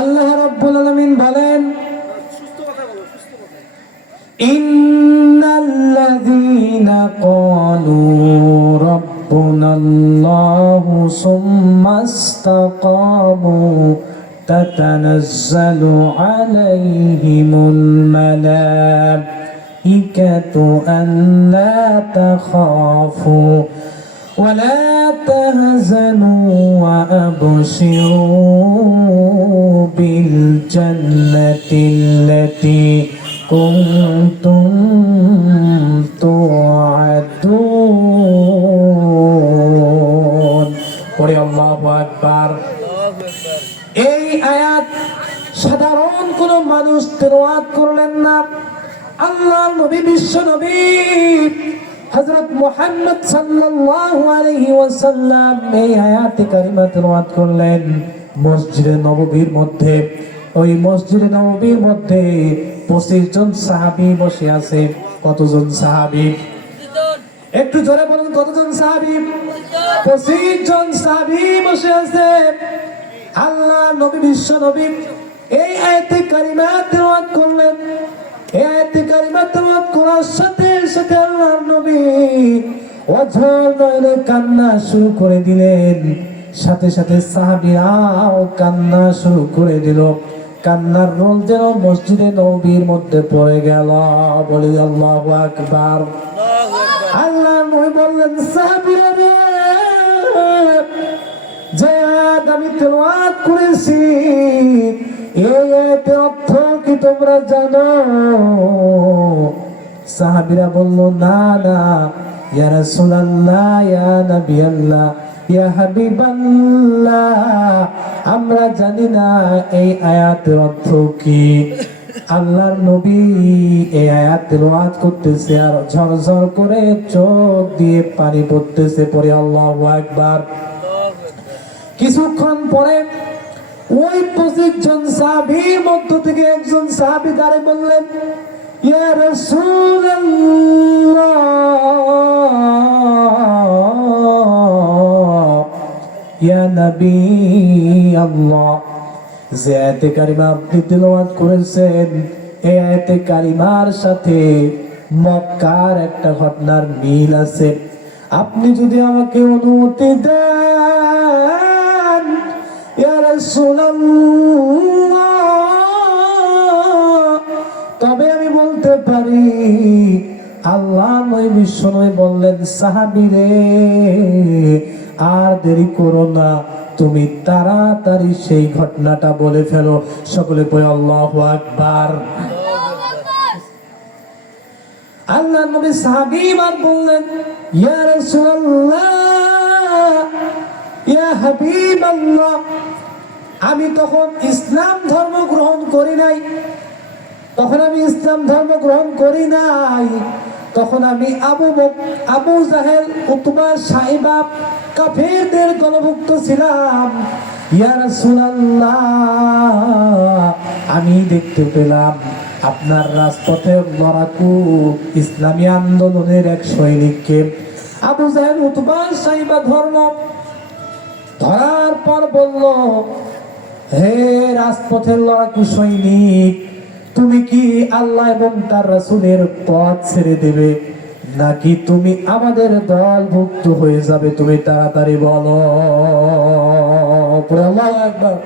আল্লাহ রাব্বুল আলামিন বলেন, ইন্নাল্লাযীনা ক্বালু রাব্বুনাল্লাহু সুম্মা ইসতাকামু তাতানাজ্জালু আলাইহিমুল মালাইকাতু আল্লা তাখাফু ولا تهزنوا وأبشروا بالجنة التي كنتم توعدون قولي الله أكبر এই আয়াত সাধারণ কোন মানুষ তেলাওয়াত করলেন না। আল্লাহর নবী, বিশ্ব নবী হযরত মুহাম্মদ সাল্লাল্লাহু আলাইহি ওয়াসাল্লাম এই আয়াতে কারিমা তেলাওয়াত করলেন মসজিদে নববীর মধ্যে। ওই মসজিদে নববীর মধ্যে 25 জন সাহাবী বসে আছে। কতজন সাহাবী? একটু জোরে বলুন, কতজন সাহাবী? 25 জন সাহাবী বসে আছে। আল্লাহ নবী, বিশ্ব নবী এই আয়াতে কারিমা তেলাওয়াত করলেন। এই আয়াতে কারিমা তেলাওয়াত করার সাথে সাথে আল্লাহর নবী অঝর নয়নে কান্না শুরু করে দিলেন। সাথে সাথে সাহাবীরাও কান্না শুরু করে দিল। কান্নার রোল যেন মসজিদে নববীর মধ্যে পড়ে গেল। বলি আল্লাহু আকবার। আল্লাহর নবী বললেন, সাহাবীরা রে, যে আয়াত আমি তেলাওয়াত করেছি এই আয়াতের অর্থ কি তোমরা জানো? সাহাবীরা বলল, না না ইয়া রাসূলুল্লাহ, ইয়া নবী আল্লাহ, ইয়া হাবিবাল্লাহ, আমরা জানি না এই আয়াতের অর্থ কি। আল্লাহর নবী এই আয়াত তেলাওয়াত করতেছে আর ঝরঝর করে চোখ দিয়ে পানি পড়তেছে। পড়ে আল্লাহু আকবার। কিছুক্ষণ পরে ওই 25 জন সাহাবীর মধ্য থেকে একজন সাহাবী দাঁড়িয়ে বললেন, ইয়া রাসূলুল্লাহ, ইয়া নবী আল্লাহ, যে আয়াতে কারিমা আপনি তেলাওয়াত করেছেন এই আয়াতে কারিমার সাথে মক্কার একটা ঘটনার মিল আছে। আপনি যদি আমাকে অনুমতি দেন ইয়া রাসূলুল্লাহ, তবে আমি বলতে পারি। আল্লাহ নবী, বিশ্ব নবী বললেন, সাহাবীরে আর দেরি করো না, তুমি তাড়াতাড়ি সেই ঘটনাটা বলে ফেলো। সকলে পড়ে আল্লাহু আকবার। আল্লাহ নবী সাহাবীবার বললেন, ইয়া রাসূলুল্লাহ, ইয়া হাবিবাল্লাহ, আমি তখন ইসলাম ধর্ম গ্রহণ করি নাই। তখন আমি ইসলাম ধর্ম গ্রহণ করি নাই। তখন আমি আবু জাহেল, উতবা, সাইবা কাফেরদের দলভুক্ত ছিলাম। ইয়া রাসূলুল্লাহ, আমি দেখতে পেলাম আপনার রাজপথে লড়াকু ইসলামী আন্দোলনের এক সৈনিককে আবু জাহেল, উতবা, সাইবা ধর্ম ধরার পর বলল, হে রাজপথের লড়াকু সৈনিক, তুমি কি আল্লাহ এবং তার রাসূলের পথ ছেড়ে দেবে নাকি তুমি আমাদের দলভুক্ত হয়ে যাবে? তুমি তাড়াতাড়ি বলো। আল্লাহু আকবার।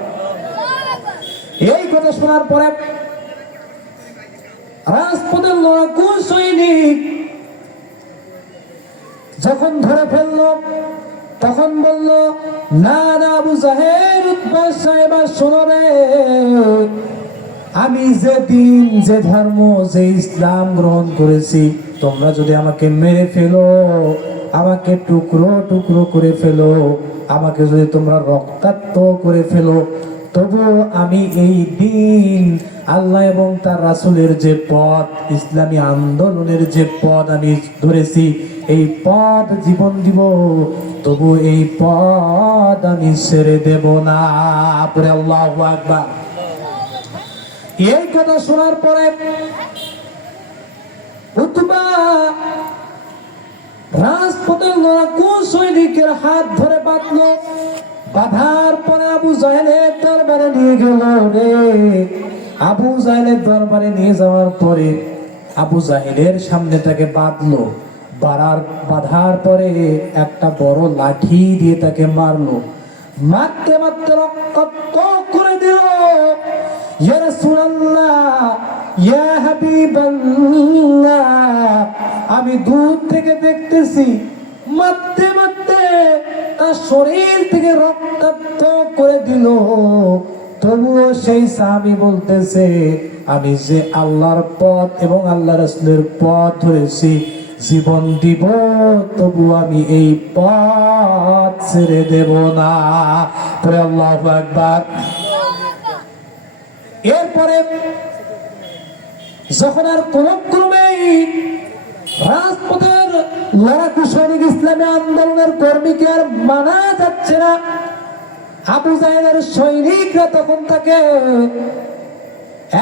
এই কথা শোনার পরে রাজপথের লড়াকু সৈনিক যখন ধরে ফেললো তখন বলল, না না আবু জাহেল, উতবা, সাইবা, শোনো রে, আমি যে দিন, যে ধর্ম, যে ইসলাম গ্রহণ করেছি, তোমরা যদি আমাকে মেরে ফেলো, আমাকে টুকরো টুকরো করে ফেলো, আমাকে যদি তোমরা রক্তাক্ত করে ফেলো, তবু আমি এই দিন আল্লাহ এবং তার রাসূলের যে পথ, ইসলামী আন্দোলনের যে পথ আমি ধরেছি, এই পথ জীবন দিব, তবু এই পথ আমি ছেড়ে দেব না। পরে আল্লাহু আকবার। এই কথা শোনার পরে উতবা রাজপথের লড়াকু সৈনিকের হাত ধরে বাঁধলো, বাধার পরে আবু জাহেলের দরবারে নিয়ে গেল রে। আবু জাহেলের দরবারে নিয়ে যাওয়ার পরে আবু জাহেলের সামনে তাকে বাঁধলো। বাঁধার পরে একটা বড় লাঠি দিয়ে তাকে মারলো। মারতে মারতে রক্তাক্ত করে দিল। ইয়া রাসূলুল্লাহ, ইয়া হাবিবাল্লাহ, আমি দূর থেকে দেখতেছি মারতে মারতে তার শরীর থেকে রক্তাক্ত করে দিল। তবুও সেই সাহাবী বলতেছে, আমি যে আল্লাহর পথ এবং আল্লাহ রাসূলের পথ ধরেছি, জীবন দিব, তবু আমি এই পথ ছেড়ে দেব না। পরে আল্লাহু আকবার। এরপরে যখন আর কোন ক্রমেই রাজপথের লড়াকু সৈনিক ইসলামী আন্দোলনের কর্মীকে আর মানা যাচ্ছে না, আবু জাহেলের সৈনিকরা তখন তাকে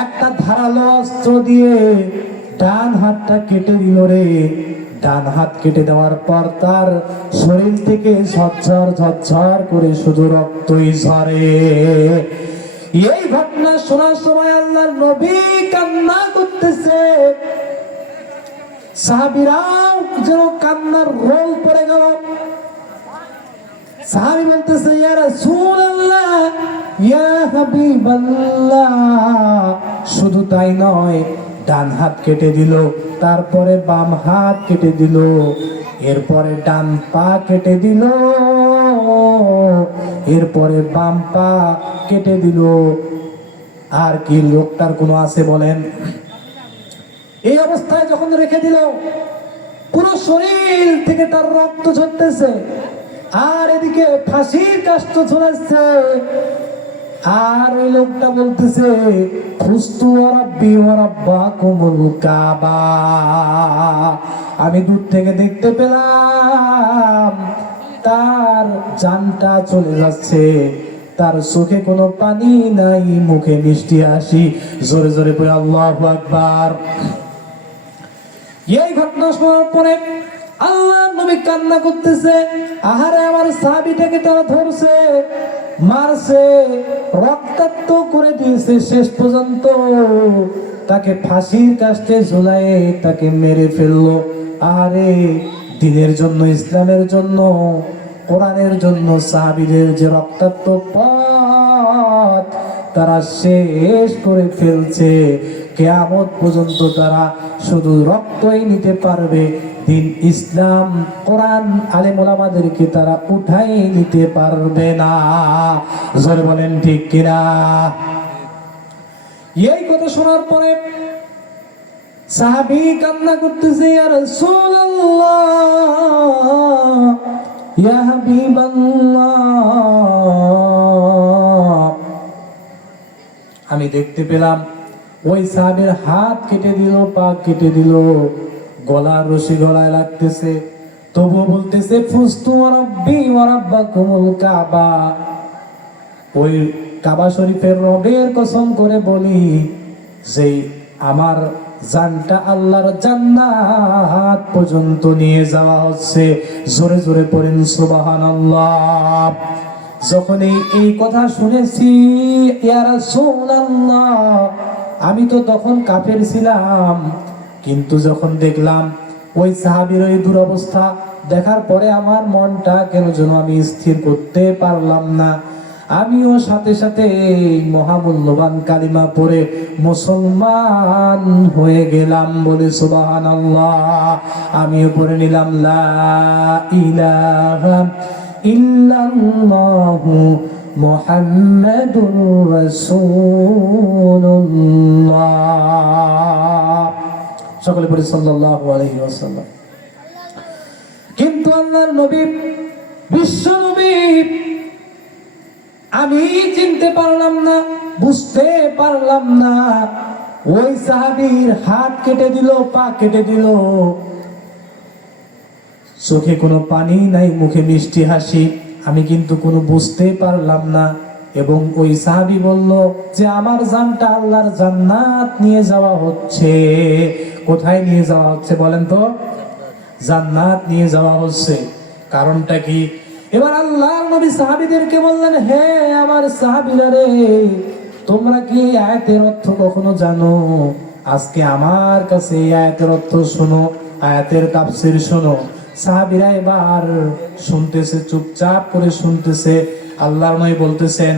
একটা ধারালো অস্ত্র দিয়ে ডান হাতটা কেটে দিল রে। ডান হাত কেটে দেওয়ার পর তার শরীর থেকে ঝরঝর ঝরঝর করে শুধু রক্তই ঝরে। এই ঘটনা শোনার সময় আল্লাহর নবী কান্না করতেছে। সাহাবীরাও যেন কান্নার রোল পড়ে গেল। সাহাবী বলতেছে, ইয়া রাসূলুল্লাহ, ইয়া হাবিবাল্লাহ, শুধু তাই নয়, ডান হাত কেটে দিল, তারপরে বাম হাত কেটে দিল, এরপরে ডান পা কেটে দিল, এরপরে বাম পা কেটে দিল। আর কি লোকটার কোনো আছে বলেন? এই অবস্থায় যখন রেখে দিল, পুরো শরীর থেকে তার রক্ত ঝরতেছে, আর এদিকে ফাঁসির কাষ্ঠ ঝুলাচ্ছে। আর ওই লোকটা বলতেছে, খুস্তু রাব্বি ওয়া রাব্বাকুমুল কাবা, আমি দূর থেকে দেখতে পেলাম তার জানটা চলে যাচ্ছে, তার চোখে কোনো পানি নাই, মুখে মিষ্টি হাসি। জোরে জোরে পড়ে আল্লাহু আকবার। এই ঘটনা শোনার পরে আল্লাহর নবী কান্না করতেছে। আহারে, আমার সাহাবীটাকে তারা ধরছে, মারছে, রক্তাক্ত করে দিয়েছে, শেষ পর্যন্ত তাকে ফাঁসির কাস্টে ঝুলায়ে তাকে মেরে ফেললো। আরে, দিনের জন্য, ইসলামের জন্য, কোরআনের জন্য সাহাবীদের যে রক্তাক্ত পথ তারা শেষ করে ফেলছে। কিয়ামত পর্যন্ত তারা শুধু রক্তই নিতে পারবে, দিন ইসলাম, কোরআন, আলেম ওলামাদেরকে তারা উঠাই নিতে পারবে না। জোরে বলেন ঠিক কিনা? এই কথা শোনার পরে সাহাবী কান্না করতেছে, ইয়া রাসূলুল্লাহ, ইয়া হাবিবাল্লাহ, আমি দেখতে পেলাম ওই সাহাবীর হাত কেটে দিল, পা কেটে দিল, গলার রশি গলায় লাগতেছে, তবুও বলতেছে, ফুস্তু রাব্বি ওয়া রাব্বাকুমুল কাবা, ওই কাবা শরীফের রবের কসম করে বলি যে আমার জানটা আল্লাহর জান্নাত পর্যন্ত নিয়ে যাওয়া হচ্ছে। জোরে জোরে পড়েন সুবহানাল্লাহ। যখন এই কথা শুনেছি, ইয়া রাসূলুল্লাহ, আমি তো তখন কাফের ছিলাম, কিন্তু যখন দেখলাম ওই সাহাবীর ওই দুরবস্থা দেখার পরে আমার মনটা কেন যেন আমি স্থির করতে পারলাম না। আমিও সাথে সাথে মহামূল্যবান কালিমা পড়ে মুসলমান হয়ে গেলাম। বলে সুবহানাল্লাহ। আমিও পড়ে নিলাম লা ইলাহা ইল্লাল্লাহু মুহাম্মাদুর রাসূলুল্লাহ। সকলে পড়ি সাল্লাল্লাহু আলাইহি ওয়াসাল্লাম। কিন্তু আল্লাহর নবী, বিশ্ব নবী, আমি চিনতে পারলাম না, বুঝতে পারলাম না। ওই সাহাবীর হাত কেটে দিল, পা কেটে দিল, চোখে কোনো পানি নাই, মুখে মিষ্টি হাসি, আমি কিন্তু কোনো বুঝতে পারলাম না। এবং ওই সাহাবী বলল যে আমার জানটা আল্লাহর জান্নাত নিয়ে যাওয়া হচ্ছে। কোথায় নিয়ে যাওয়া হচ্ছে বলেন তো? জান্নাত নিয়ে যাওয়া হচ্ছে। কারণটা কি? এবার আল্লাহর নবী সাহাবীদেরকে বললেন, হে আমার সাহাবীরা রে, তোমরা কি এই আয়াতের অর্থ কখনো জানো? আজকে আমার কাছে এই আয়াতের অর্থ শোনো, আয়াতের তাফসীর শোনো। সাহাবীরা এবার শুনতেছে, চুপচাপ করে শুনতেছে। আল্লাহর নবী বলতেছেন,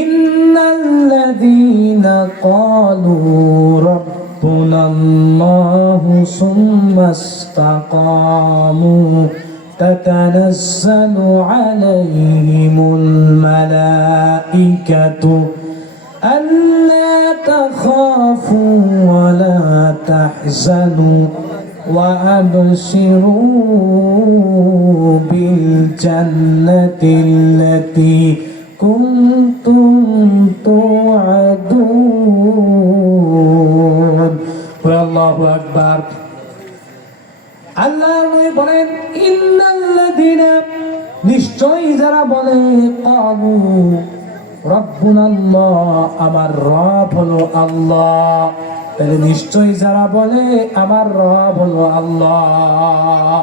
ইন্নাল্লাযীনা ক্বালু রাব্বুনাল্লাহু সুম্মা ইসতাকামু তাতানাজ্জালু আলাইহিমুল মালাঈকাতু আল্লা তাখাফু ওয়া লা তাহজানু ওয়া আবশিরু বিল জান্নাতিল্লাতী কুনতুম তুআদুন। আল্লাহু আকবার। আল্লাহ বলেন, ইন্নাল্লাযীনা, নিশ্চয়ই যারা বলে, ক্বালু রাব্বুনাল্লাহ, আমার রব হলো আল্লাহ। তাহলে নিশ্চয়ই যারা বলে আমার রব হলো আল্লাহ,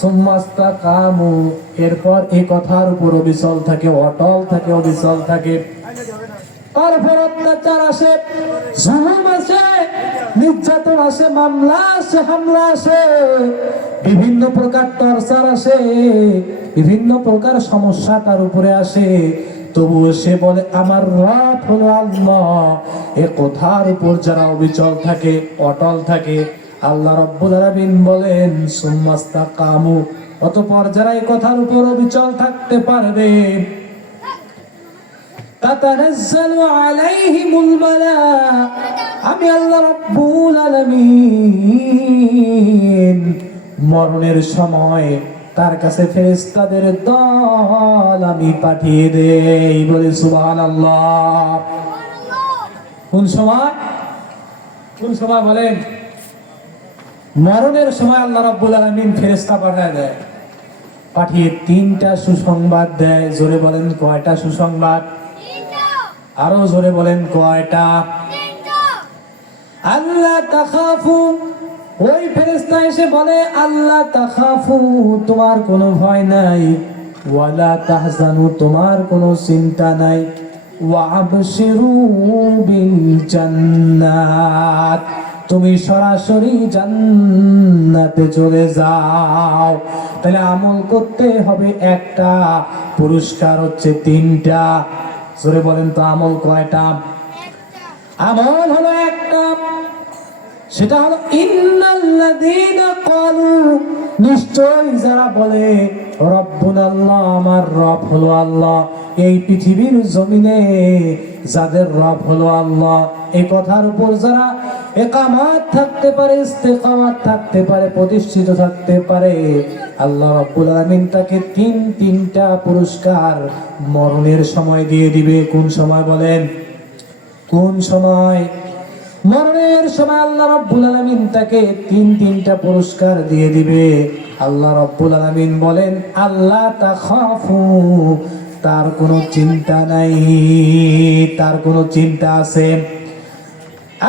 সুম্মা ইসতাকামু, এরপর এই কথার উপর অবিচল থাকে, অটল থাকে, অবিচল থাকে। তারপর অত্যাচার আসে, জুলুম আসে, নির্যাতন আসে, মামলা আসে, হামলা আসে, বিভিন্ন প্রকার টর্চার আসে, বিভিন্ন প্রকার সমস্যা তার উপরে আসে, তবুও সে বলে আমার রব হলো আল্লাহ। এ কথার উপর যারা অবিচল থাকে, অটল থাকে, আল্লাহ রাব্বুল আলামিন বলেন সুম্মা ইসতাকামু, অতঃপর যারা এই কথার উপর অবিচল থাকতে পারবে, তাতানাজ্জালু আলাইহিমুল আমি আল্লাহ রাব্বুল আলামিন মরণের সময় তার কাছে ফেরেশতাদের দল আমি পাঠিয়ে দেই। বলে সুবহানাল্লাহ। কোন সময়? কোন সময় বলেন? মরণের সময় আল্লাহ রাব্বুল আলামিন ফেরেশতা পাঠিয়ে দেয়, পাঠিয়ে তিনটা সুসংবাদ দেয়। জোরে বলেন কয়টা সুসংবাদ? আরো জোরে বলেন কয়টা? আল্লাহ তাখাফু, ওই ফেরেশতা এসে বলে আল্লাহ তাখাফু, তোমার কোনো ভয় নাই, ওয়ালা তাহজানু, তোমার কোনো চিন্তা নাই, ওয়া আবশিরু বিল জান্নাত, তুমি সরাসরি জান্নাতে চলে যাও। তাহলে আমল করতে হবে একটা, পুরস্কার হচ্ছে তিনটা। জোরে বলেন তো আমল কয়টা? আমল হলো একটা, সেটা হলো ইন্নাল্লাযীনা ক্বালু, নিশ্চয় যারা বলে রব্বুনাল্লাহ, আমার রব হলো আল্লাহ। এই পৃথিবীর জমিনে যাদের রব হলো আল্লাহ, এই কথার উপর যারা ইকামাত থাকতে পারে, ইস্তেকামাত থাকতে পারে, প্রতিষ্ঠিত থাকতে পারে, আল্লাহ রাব্বুল আলামিন তাকে তিনটা পুরস্কার মরণের সময় দিয়ে দিবে। কোন সময় বলেন? কোন সময়? মরণের সময় আল্লাহ রাব্বুল আলামিন তাকে তিনটা পুরস্কার দিয়ে দিবে। আল্লাহ রাব্বুল আলামিন বলেন আল্লাহ তাখাফু, তার কোনো চিন্তা নাই। তার কোনো চিন্তা আছে?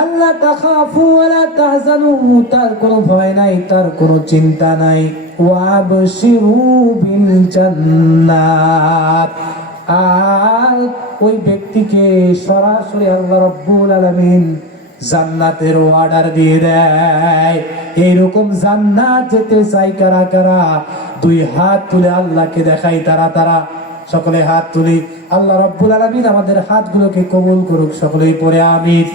আল্লাহ তাখাফু ওয়ালা তাহজানু, তার কোনো ভয় নাই, তার কোনো চিন্তা নাই। ওয়া আবশিরু বিল জান্নাত, আর ওই ব্যক্তিকে সরাসরি আল্লাহ রাব্বুল আলামিন জান্নাতের অর্ডার দিয়ে দেয়। এইরকম জান্নাত যেতে চাই কারা কারা? দুই হাত তুলে আল্লাহকে দেখাই তারা সকলে হাত তুলি। আল্লাহ রাব্বুল আলামিন আমাদের হাতগুলোকে কবুল করুক, সকলেই পড়ে আমিন।